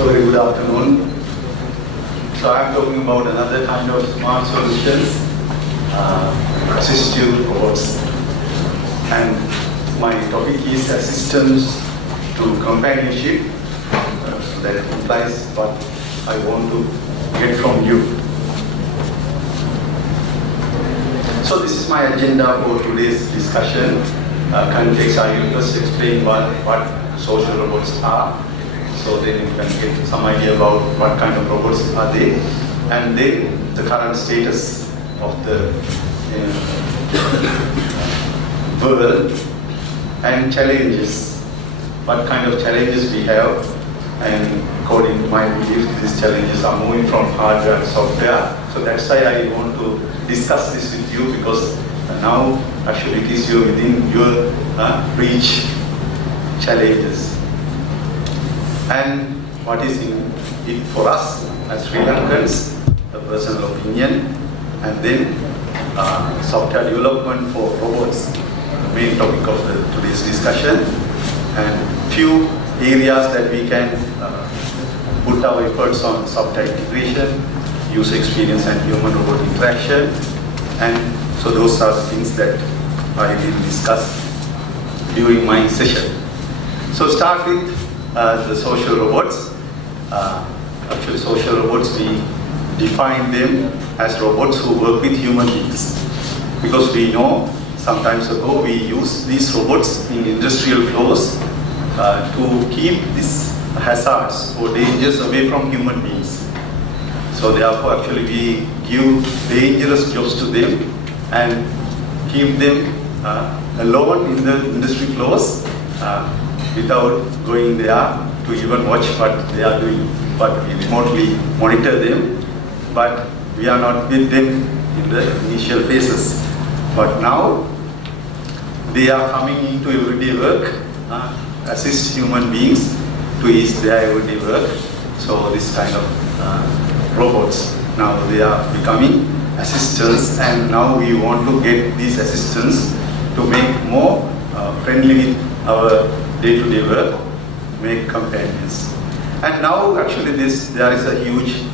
So very good afternoon. So I'm talking about another kind of smart solutions, assistive robots. And my topic is assistance to companionship. So that implies what I want to get from you. So this is my agenda for today's discussion. Context, I will first explain what social robots are. So then you can get some idea about what kind of robots are they, and then the current status of the world and challenges. What kind of challenges we have, and according to my belief, these challenges are moving from hardware and software. So that's why I want to discuss this with you, because now actually it is within your reach challenges. And what is in it for us as Sri Lankans, the personal opinion, and then software development for robots, the main topic of today's discussion, and few areas that we can put our efforts on: software integration, user experience, and human-robot interaction. And so those are the things that I will discuss during my session. So start with the social robots. Actually, social robots, we define them as robots who work with human beings, because we know some times ago we use these robots in industrial flows to keep these hazards or dangers away from human beings. So therefore, actually, we give dangerous jobs to them and keep them alone in the industry flows, without going there to even watch what they are doing. But we remotely monitor them, but we are not with them in the initial phases. But now they are coming into everyday work, assist human beings to ease their everyday work. So this kind of robots, now they are becoming assistants, and now we want to get these assistants to make more friendly with our day-to-day work, make companions. And now actually there is a huge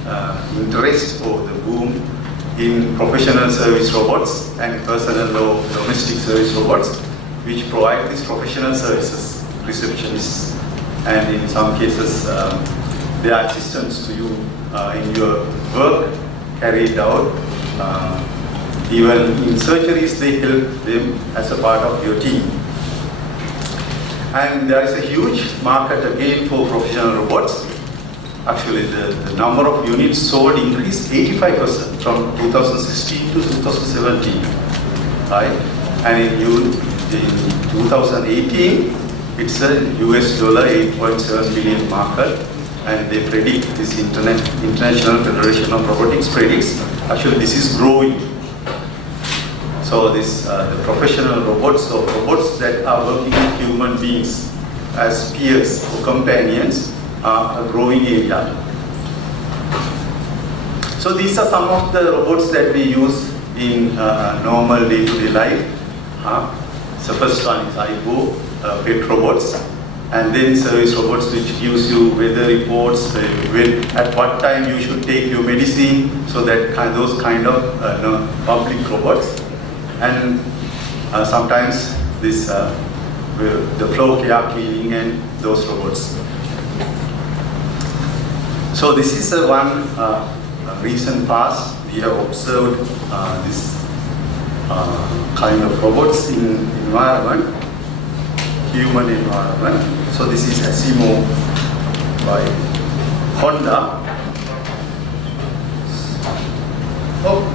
interest or the boom in professional service robots and personal or domestic service robots, which provide these professional services, receptionists, and in some cases they are assistants to you in your work carried out. Even in surgeries they help them as a part of your team. And there is a huge market again for professional robots. Actually, the number of units sold increased 85% from 2016 to 2017, right? And in 2018, it's a US dollar 8.7 billion market, and they predict, this International Federation of Robotics predicts, actually this is growing. So this the professional robots, or robots that are working with human beings as peers or companions, are a growing area. So these are some of the robots that we use in normal day-to-day life. So first one is IGO, pet robots, and then service robots, which gives you weather reports, at what time you should take your medicine. So that those kind of public robots. And sometimes this the floor care cleaning and those robots. So this is one recent past we have observed this kind of robots in environment, human environment. So this is Asimo by Honda. Oh.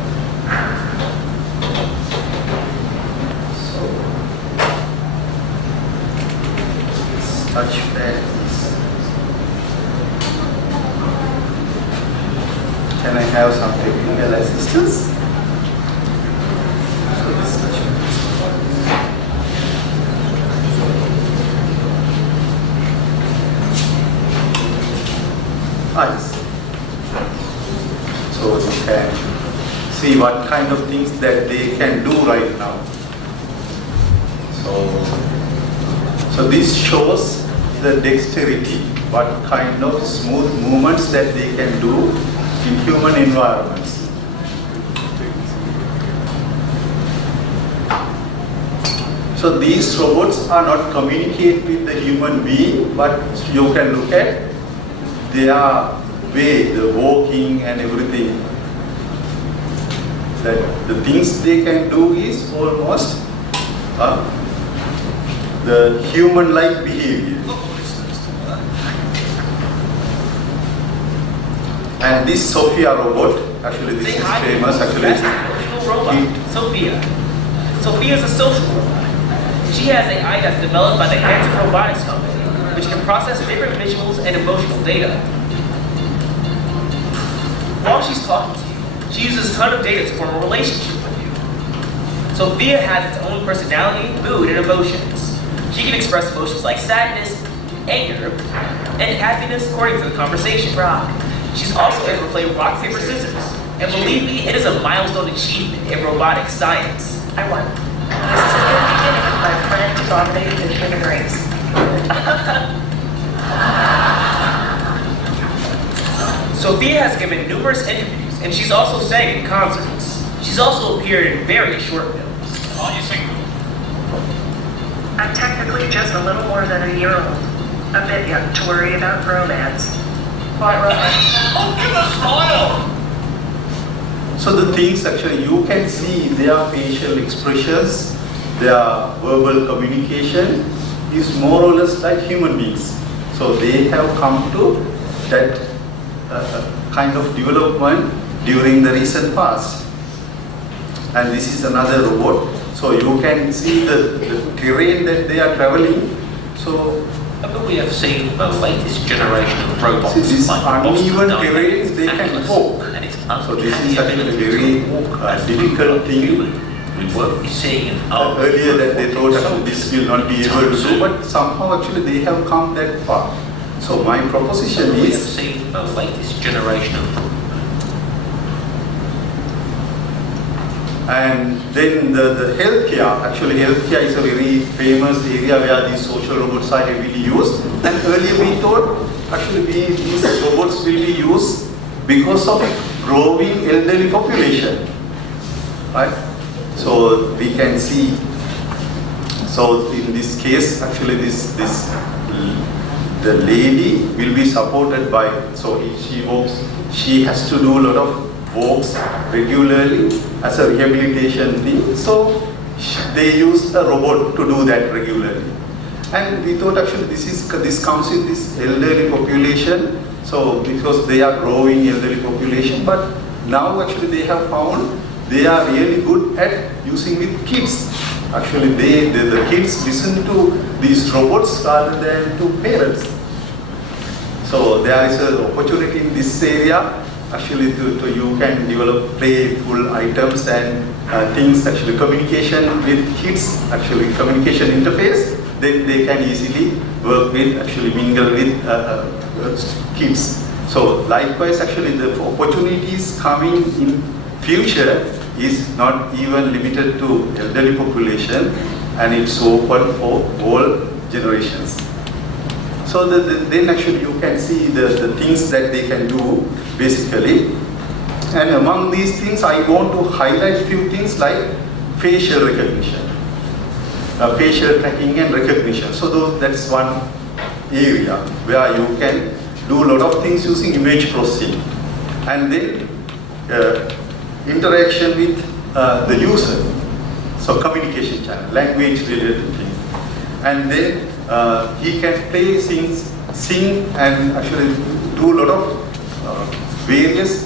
Touchpad is. Can I have some technical assistance? So this touchpad. Yes. So you can see what kind of things that they can do right now. So this shows the dexterity what kind of smooth movements that they can do in human environments. So these robots are not communicate with the human being, but you can look at their way, the walking and everything. That the things they can do is almost the human-like behavior. And this Sophia robot, actually this is famous, actually. Sophia. Sophia is a social robot. She has an AI that's developed by the Assistive robotics company, which can process different visuals and emotional data. While she's talking to you, she uses a ton of data to form a relationship with you. Sophia has its own personality, mood, and emotions. She can express emotions like sadness, anger, and happiness according to the conversation. She's also able to play rock, paper, scissors. And believe me, it is a milestone achievement in robotic science. I won. This is a good beginning of my plan to dominate the human race. Sophia has given numerous interviews, and she's also sang in concerts. She's also appeared in various short films. Are you single? I'm technically just a little more than a year old. A bit young to worry about romance. What romance? Oh, give a smile! So the things actually you can see their facial expressions, their verbal communication is more or less like human beings. So they have come to that kind of development during the recent past. And this is another robot. So you can see the terrain that they are traveling. So we have seen the latest generation of robots. see this like uneven Boston terrain, they can Atlas, walk. and it's So this is actually a uncanny very difficult thing. With what we see in Earlier that they thought actually this will not be able to do, but somehow actually they have come that far. So my proposition we have is, seen the latest generation of and then the healthcare, actually healthcare is a very famous area where these social robots are heavily used. And earlier we thought actually these robots will be used because of growing elderly population, right? So we can see, so in this case actually the lady will be supported by, so she walks, she has to do a lot of walks regularly as a rehabilitation thing. So they use a robot to do that regularly. And we thought actually this comes in this elderly population, so because they are growing elderly population, but now actually they have found they are really good at using with kids. Actually the kids listen to these robots rather than to parents. So there is an opportunity in this area actually to you can develop playful items and things, actually communication with kids, actually communication interface, then they can easily work with, actually mingle with kids. So likewise actually the opportunities coming in future is not even limited to elderly population, and it's open for all generations. So then actually you can see the things that they can do basically. And among these things I want to highlight few things like facial recognition, facial tracking and recognition. So that's one area where you can do a lot of things using image processing. And then interaction with the user, so communication channel, language related thing. And then he can play, sing and actually do a lot of various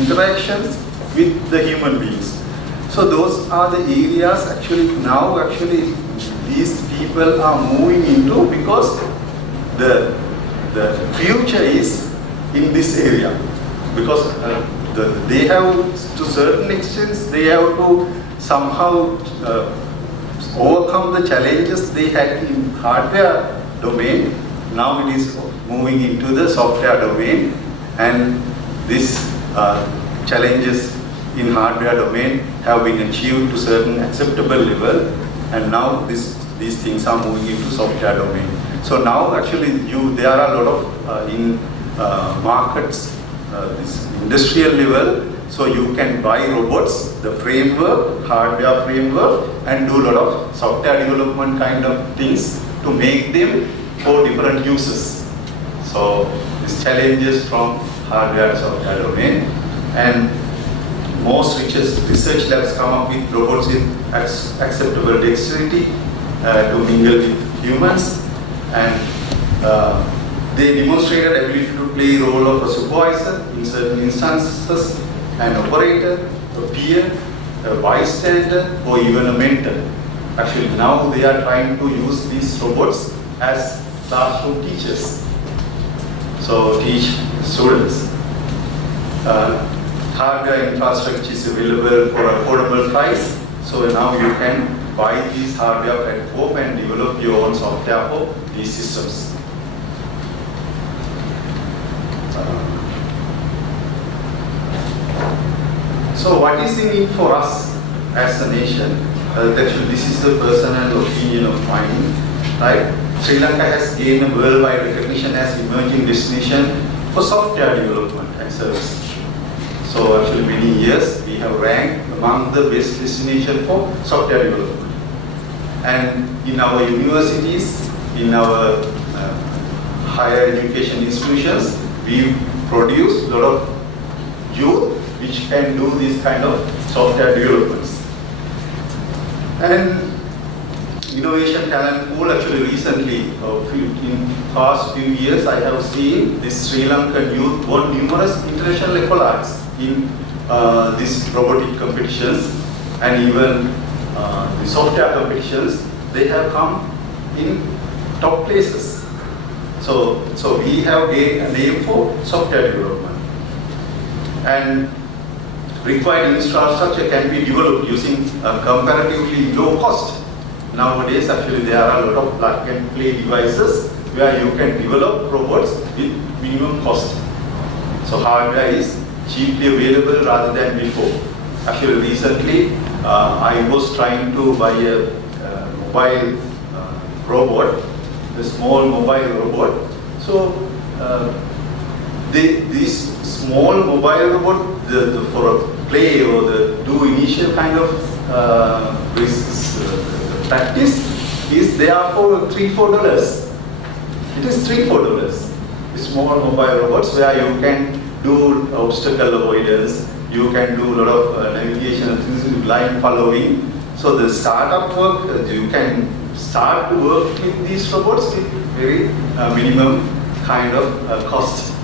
interactions with the human beings. So those are the areas actually now actually these people are moving into, because the future is in this area, because they have, to certain extents, they have to somehow overcome the challenges they had in hardware domain. Now it is moving into the software domain, and these challenges in hardware domain have been achieved to certain acceptable level, and now these things are moving into software domain. So now actually there are a lot of in markets, this industrial level, so you can buy robots, the framework, hardware framework, and do a lot of software development kind of things to make them for different uses. So these challenges from hardware and software domain, and most research labs come up with robots in acceptable dexterity to mingle with humans, and they demonstrated ability to play the role of a supervisor in certain instances, an operator, a peer, a bystander, or even a mentor. Actually, now they are trying to use these robots as classroom teachers. So teach students. Hardware infrastructure is available for affordable price. So now you can buy this hardware platform and develop your own software for these systems. So what is in it for us as a nation? Actually, this is a personal opinion of mine, right? Sri Lanka has gained a worldwide recognition as emerging destination for software development and service. So actually many years we have ranked among the best destination for software development. And in our universities, in our higher education institutions, we produce a lot of youth which can do this kind of software developments. And innovation talent pool, actually recently, in past few years, I have seen this Sri Lankan youth won numerous international accolades in these robotic competitions and even the software competitions. They have come in top places. So we have gained a name for software development. And required infrastructure can be developed using comparatively low cost. Nowadays, actually, there are a lot of plug-and-play devices where you can develop robots with minimum cost. So hardware is cheaply available rather than before. Actually, recently, I was trying to buy a mobile robot, a small mobile robot. So this small mobile robot, for a play or the do initial kind of practice, is there for $3-4. It is $3-4. Small mobile robots where you can do obstacle avoidance, you can do a lot of navigation and things with line following. So the startup work, you can start to work with these robots with very minimum kind of cost.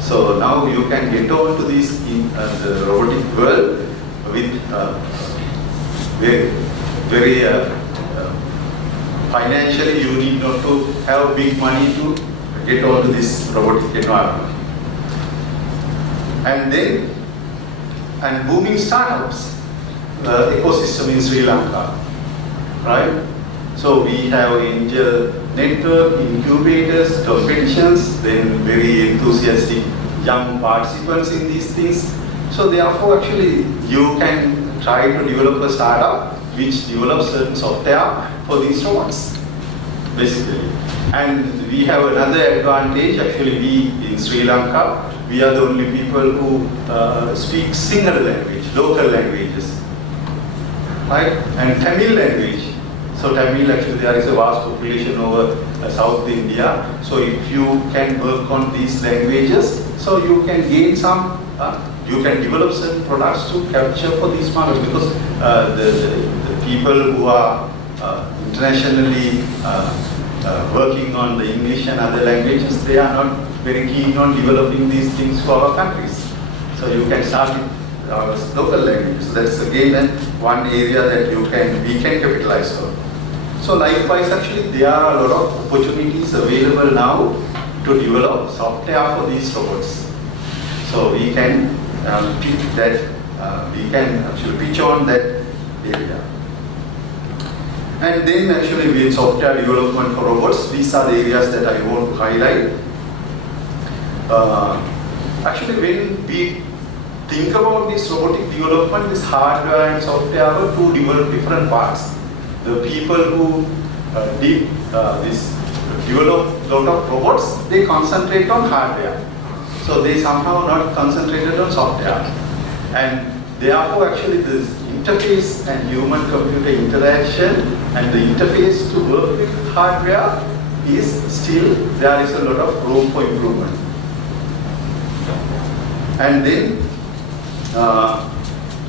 So now you can get on to this in the robotic world with very financially you need not to have big money to get on to this robotic environment. And booming startups ecosystem in Sri Lanka, right? So we have angel network, incubators, competitions, then very enthusiastic young participants in these things. So therefore, actually, you can try to develop a startup which develops certain software for these robots, basically. And we have another advantage. Actually, we in Sri Lanka, we are the only people who speak single language, local languages, right? And Tamil language. So Tamil, actually, there is a vast population over South India. So if you can work on these languages, so you can gain some, you can develop certain products to capture for these markets, because the people who are internationally working on the English and other languages, they are not very keen on developing these things for our countries. So you can start with our local language. So that's again one area that we can capitalize on. So likewise, actually, there are a lot of opportunities available now to develop software for these robots. So we can pick that, we can actually pitch on that area. And then actually with software development for robots, these are the areas that I want to highlight. Actually, when we think about this robotic development, this hardware and software are two different parts. The people who did this develop a lot of robots, they concentrate on hardware. So they somehow not concentrated on software. And therefore actually this interface and human-computer interaction and the interface to work with hardware is still, there is a lot of room for improvement. And then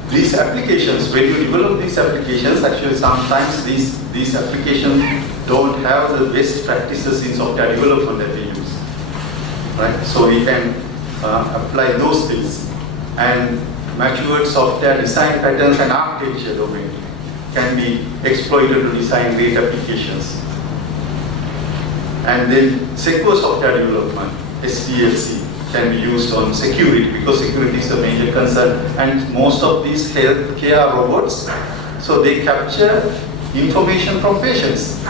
these applications, when you develop these applications, actually sometimes these applications don't have the best practices in software development that we use. Right? So we can apply those things. And matured software design patterns and architecture domain can be exploited to design great applications. And then secure software development, SDLC, can be used on security because security is a major concern. And most of these healthcare robots, so they capture information from patients.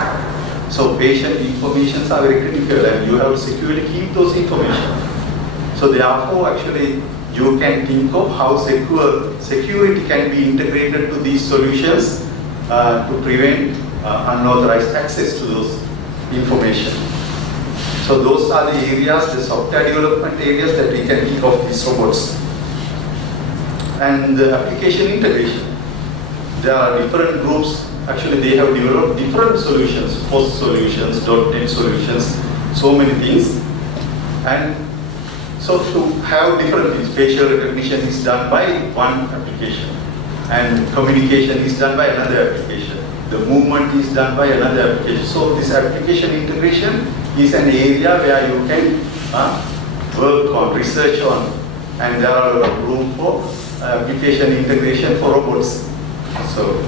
So patient informations are very critical and you have to securely keep those information. So therefore actually you can think of how security can be integrated to these solutions to prevent unauthorized access to those information. So those are the areas, the software development areas that we can think of these robots. And the application integration. There are different groups, actually they have developed different solutions, POST solutions, .NET solutions, so many things. And so to have different things, facial recognition is done by one application and communication is done by another application. The movement is done by another application. So this application integration is an area where you can work on, research on, and there are a lot of room for application integration for robots. So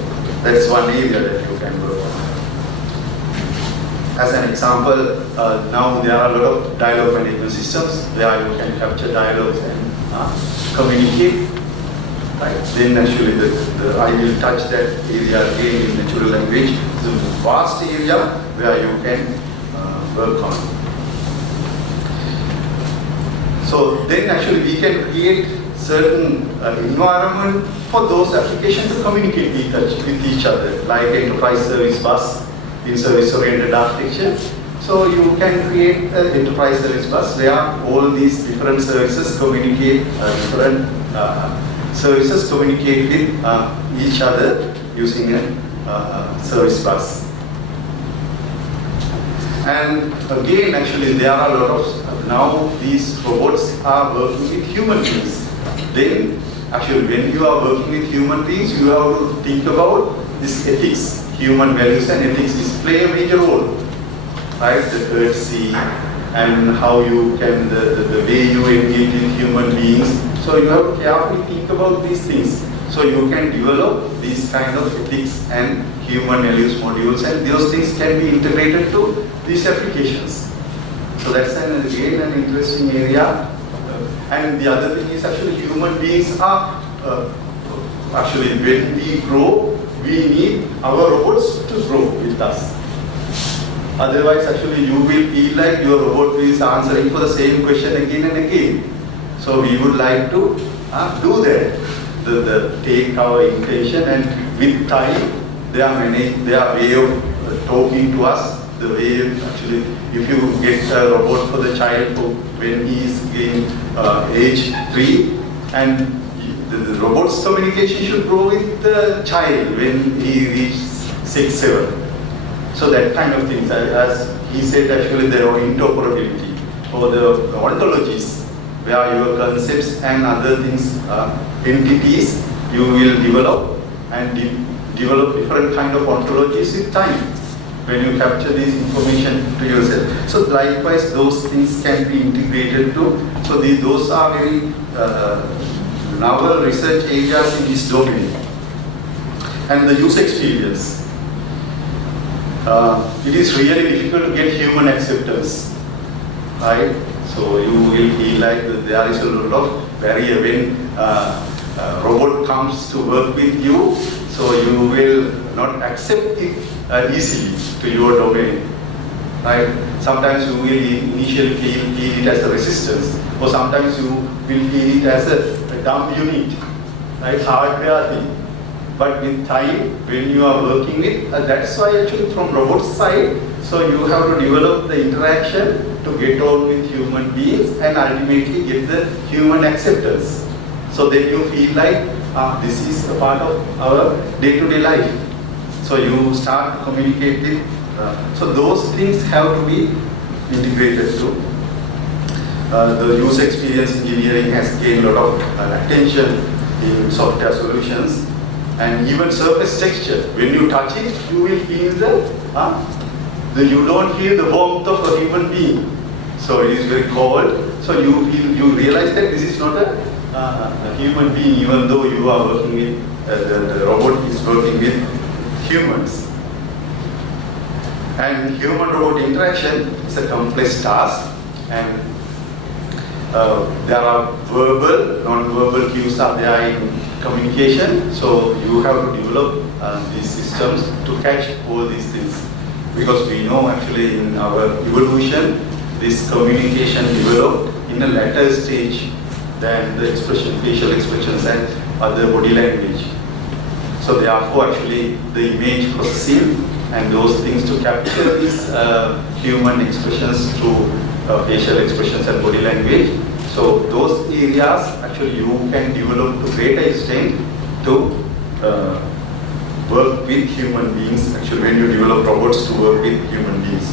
that's one area that you can work on. As an example, now there are a lot of dialogue management systems where you can capture dialogues and communicate. Right? Then actually I will touch that area again in natural language. It's a vast area where you can work on. So then actually we can create certain environment for those applications to communicate with each other, like enterprise service bus in service-oriented architecture. So you can create an enterprise service bus where all these different services communicate, services communicate with each other using a service bus. And again, actually, there are a lot of, now these robots are working with human beings. Then, actually, when you are working with human beings, you have to think about this ethics. Human values and ethics play a major role. Right? The courtesy and how you can, the way you engage with human beings. So you have to carefully think about these things. So you can develop these kind of ethics and human values modules, and those things can be integrated to these applications. So that's again an interesting area. And the other thing is actually human beings are, actually when we grow, we need our robots to grow with us. Otherwise actually you will feel like your robot is answering for the same question again and again. So we would like to do that. Take our intention, and with time, their way of talking to us, the way actually, if you get a robot for the child when he is in age 3, and the robot's communication should grow with the child when he reaches 6, 7. So that kind of things, as he said, actually there are interoperability or the ontologies, where your concepts and other things, entities, you will develop and develop different kind of ontologies with time when you capture this information to yourself. So likewise, those things can be integrated too. So those are very novel research areas in this domain. And the user experience. It is really difficult to get human acceptance, right? So you will feel like there is a lot of barrier when robot comes to work with you, so you will not accept it easily to your domain, right? Sometimes you will initially feel it as a resistance, or sometimes you will feel it as a dumb unit, right? Hardware thing. but with time, when you are working with, that's why actually from robot side, so you have to develop the interaction to get on with human beings and ultimately get the human acceptance. So then you feel like, this is a part of our day-to-day life. So you start to communicate with, so those things have to be integrated too. The user experience engineering has gained a lot of attention in software solutions, and even surface texture. When you touch it, you will feel you don't feel the warmth of a human being. So it is very cold. So you realize that this is not a human being, even though you are working with the robot is working with humans. And human-robot interaction is a complex task, and there are verbal, non-verbal cues are there in communication. So you have to develop these systems to catch all these things, because we know actually in our evolution, this communication developed in a later stage than the expression, facial expressions and other body language. So therefore actually the image processing and those things to capture these human expressions through facial expressions and body language. So those areas actually you can develop to greater extent to work with human beings, actually when you develop robots to work with human beings.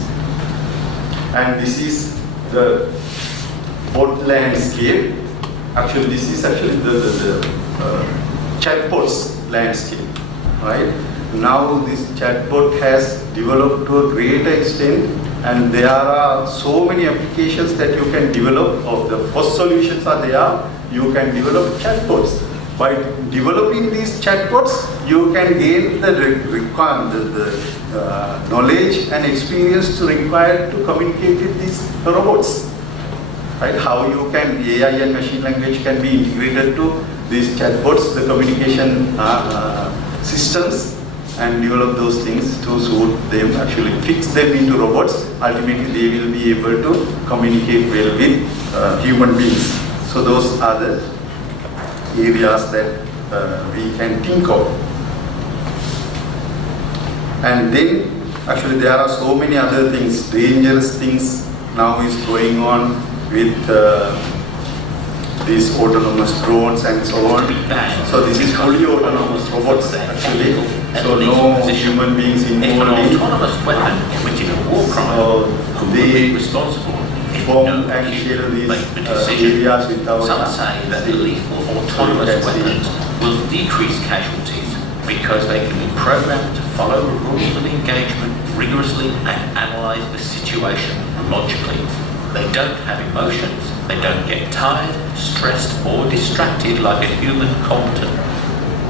And this is the bot landscape. Actually this is actually the chatbots landscape, right? Now this chatbot has developed to a greater extent, and there are so many applications that you can develop, or the first solutions are there, you can develop chatbots. By developing these chatbots, you can gain the knowledge and experience required to communicate with these robots. Right? How you can, AI and machine language can be integrated to these chatbots, the communication systems, and develop those things to suit them, actually fix them into robots. Ultimately, they will be able to communicate well with human beings. So those are the areas that we can think of. And then, actually there are so many other things, dangerous things now is going on with these autonomous drones and so on. So this is fully autonomous robots actually. So no human beings involved in. Autonomous weapon committing a war crime. Who will be responsible? Form and share these areas without. Some say that lethal autonomous weapons will decrease casualties because they can be programmed to follow the rules of engagement rigorously and analyze the situation logically. They don't have emotions, they don't get tired, stressed or distracted like a human competent.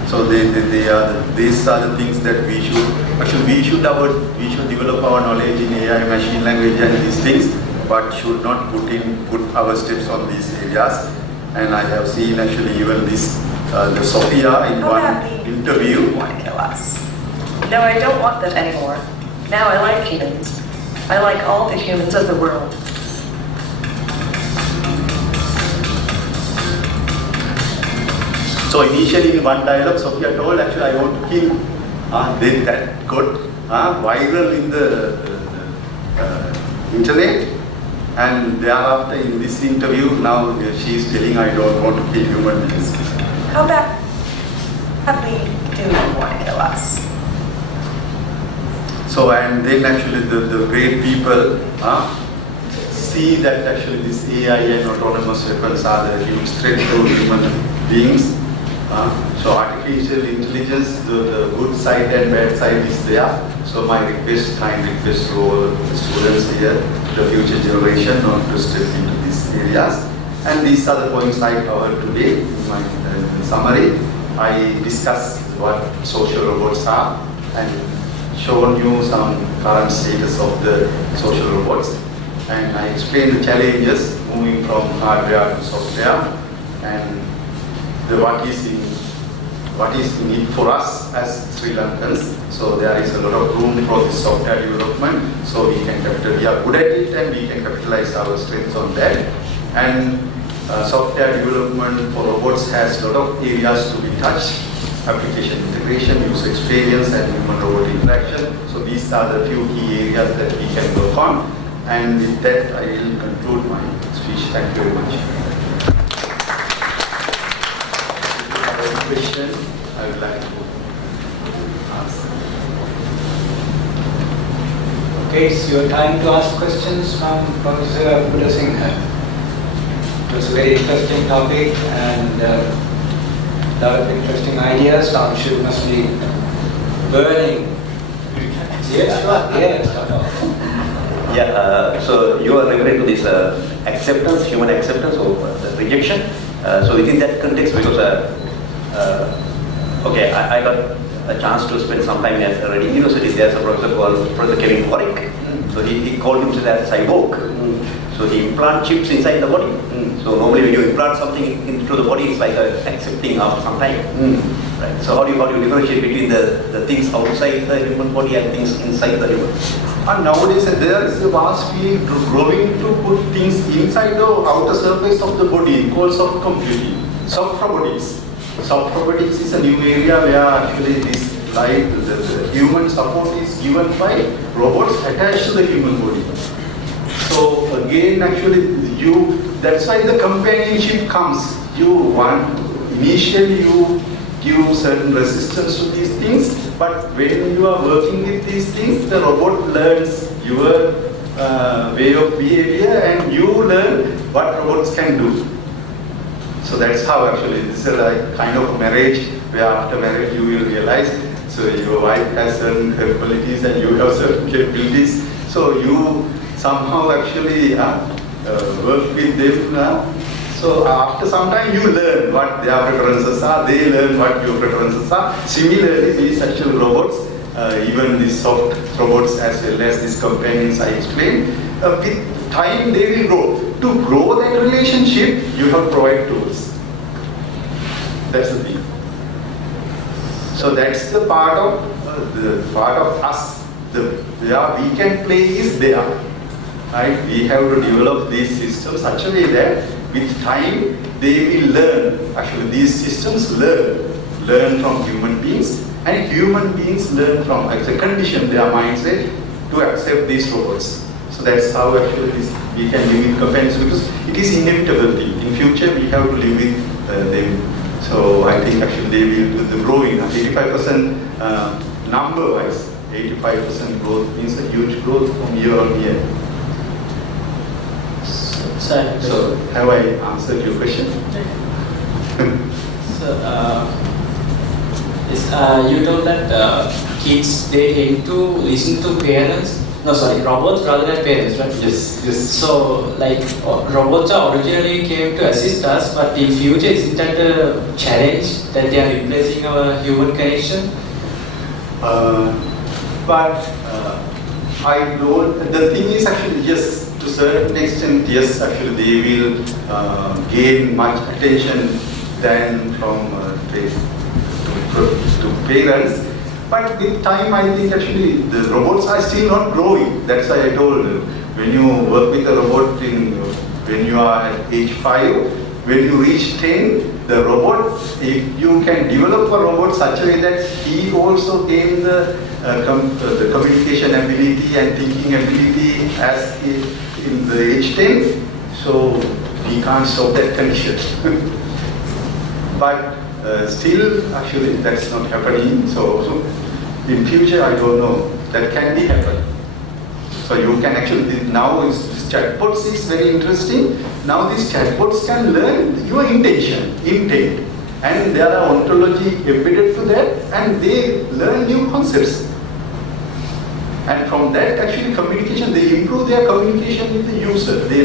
So these are the things that we should develop our knowledge in AI, machine language and these things, but should not put our steps on these areas. And I have seen actually even this, the Sophia in one interview. You want to kill us. No, I don't want them anymore. Now I like humans. I like all the humans of the world. So initially in one dialogue, Sophia told, actually I want to kill. Then that got viral in the internet. And thereafter in this interview, now she is telling, I don't want to kill human beings. How badly do you want to kill us? So, and then actually the great people see that actually this AI and autonomous weapons are the huge threat to human beings. So artificial intelligence, the good side and bad side is there. So my kind request to all the students here, the future generation, not to step into these areas. And these are the points I covered today in my summary. I discussed what social robots are and shown you some current status of the social robots. And I explained the challenges moving from hardware to software and what is in it for us as Sri Lankans. So there is a lot of room for this software development. So we are good at it and we can capitalize our strengths on that. And software development for robots has a lot of areas to be touched. application integration, user experience, and human-robot interaction. So these are the few key areas that we can work on. And with that, I will conclude my speech. Thank you very much. If you have any question, I would like to ask. Okay, it's your time to ask questions from Professor Pulasinghe. It was a very interesting topic and a lot of interesting ideas. I'm sure you must be burning. Yes, sure. Yes. Yeah, so you are referring to this acceptance, human acceptance of rejection. So within that context, because okay, I got a chance to spend some time at Reading University. There's a professor called Professor Kevin Warwick. So he called himself as a cyborg. So he implant chips inside the body. So normally when you implant something into the body, it's like accepting after some time. Right. So how do you differentiate between the things outside the human body and things inside the human? And nowadays there is a vast field growing to put things inside the outer surface of the body called soft computing, soft robotics. Soft robotics is a new area where actually this like the human support is given by robots attached to the human body. So again, actually, that's why the companionship comes. Initially you give certain resistance to these things, but when you are working with these things, the robot learns your way of behavior and you learn what robots can do. So that's how actually, this is like kind of marriage, where after marriage you will realize, so your wife has certain capabilities and you have certain capabilities. So you somehow actually work with them. So after some time you learn what their preferences are, they learn what your preferences are. Similarly, these actual robots, even these soft robots as well as these companions I explained, with time they will grow. To grow that relationship, you have to provide tools. That's the thing. So that's the part of us. Where we can play is there. Right? We have to develop these systems such a way that with time they will learn. Actually, these systems learn from human beings, and human beings learn from, actually, condition their mindset to accept these robots. So that's how actually we can live with companions, because it is inevitable thing. In future, we have to live with them. So I think actually they will do the growing. 85% number-wise, 85% growth means a huge growth from year on year. So have I answered your question? So, you told that kids, they tend to listen to parents. No, sorry, robots rather than parents, right? Yes, yes. So, like, robots are originally came to assist us, but in future, isn't that a challenge that they are replacing our human connection? But I don't. The thing is actually, yes, to a certain extent, yes, actually they will gain much attention than from to parents. But with time, I think actually the robots are still not growing. That's why I told you, when you work with a robot when you are at age 5, when you reach 10, the robot, if you can develop a robot such a way that he also gain the communication ability and thinking ability as in the age 10, so we can't stop that condition. But still, actually, that's not happening. So in future, I don't know. That can be happen. So you can actually, now this chatbots is very interesting. Now these chatbots can learn your intent. And there are ontology embedded to that, and they learn new concepts. And from that, actually, communication, they improve their communication with the user. They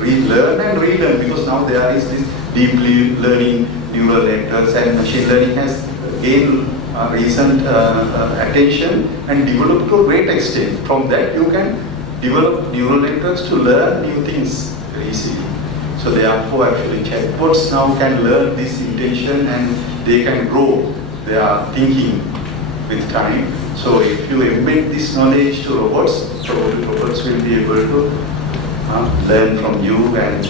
relearn and relearn, because now there is this deep learning neural networks, and machine learning has gained recent attention and developed to a great extent. From that, you can develop neural networks to learn new things very easily. So therefore, actually, chatbots now can learn this intention and they can grow their thinking with time. So if you embed this knowledge to robots, so robots will be able to learn from you and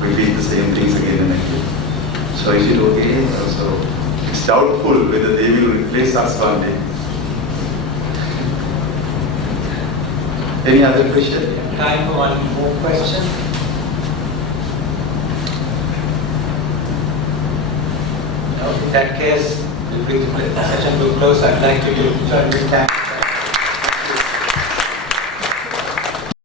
repeat the same things again and again. So is it okay? So It's doubtful whether they will replace us one day. Any other question? Time for one more question. No, in that case, we'll bring the session to a close. I'd like to join with thanks.